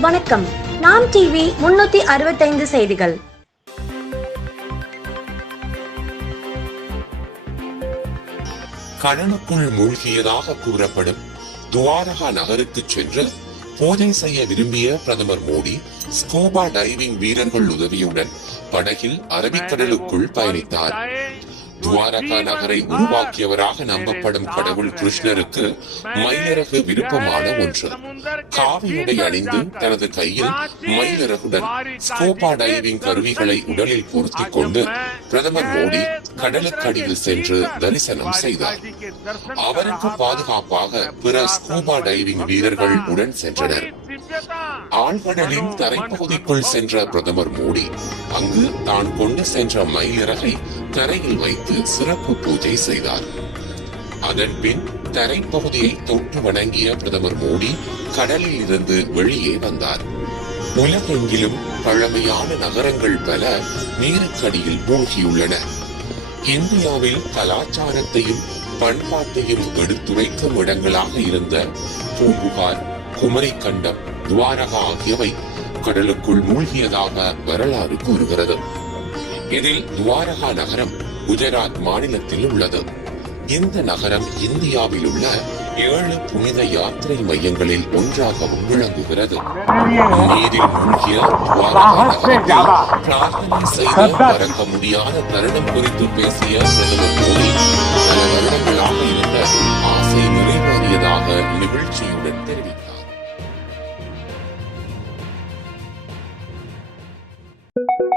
வணக்கம். நாம் டிவி முன்னூத்தி அறுபத்தைந்து செய்திகள். கடலுக்குள் மூழ்கியதாக கூறப்படும் துவாரகா நகருக்கு சென்று போதை செய்ய விரும்பிய பிரதமர் மோடி ஸ்கூபா டைவிங் வீரர்கள் உதவியுடன் படகில் அரபிக்கடலுக்குள் பயணித்தார். துவாரகா நகரை உருவாக்கியவராக நம்பப்படும் கடவுள் கிருஷ்ணருக்கு மயிலிறகு விருப்பமான ஒன்று. காவியுடை அணிந்து தனது கையில் மயிலிறகுடன் ஸ்கோபா டைவிங் கருவிகளை உடலில் பொருத்திக் கொண்டு பிரதமர் மோடி கடலுக்கடியில் சென்று தரிசனம் செய்தார். அவருக்கு பாதுகாப்பாக பிற ஸ்கூபா டைவிங் வீரர்கள் உடன் சென்றனர். ஆழ்கடலின் தரைப்பகுதிக்குள் சென்ற பிரதமர் மோடி அங்கு தான் கொண்டு சென்ற மயிலிறகை தரையில் வைத்து சிறப்பு பூஜை செய்தார். அதன் பின் தரைப்பகுதியை தொட்டு வணங்கிய பிரதமர் மோடி கடலில் இருந்து வெளியே வந்தார். உலகெங்கிலும் பழமையான நகரங்கள் பல நீருக்கடியில் மூழ்கியுள்ளன. இந்தியாவில் கலாச்சாரத்தையும் பண்பாட்டையும் எடுத்துரைக்கும் இடங்களாக இருந்த பூம்புகார் குமரிக்கண்டம் துவாரகா ஆகியவை கடலுக்குள் மூழ்கியதாக வரலாறு கூறுகிறது. இதில் துவாரகா நகரம் குஜராத் மாநிலத்தில் உள்ளது. இந்த நகரம் இந்தியாவில் உள்ள ஏழு புனித யாத்திரை மையங்களில் ஒன்றாகவும் விளங்குகிறது. நீரில் மூழ்கிய துவாரகா பிரார்த்தனை செய்து மறக்க முடியாத தருணம் குறித்து பேசிய பிரதமர் மோடி பல வருடங்களாக இருந்த ஆசை நிறைவேறியதாக நிகழ்ச்சியுடன் தெரிவித்தார். thank you.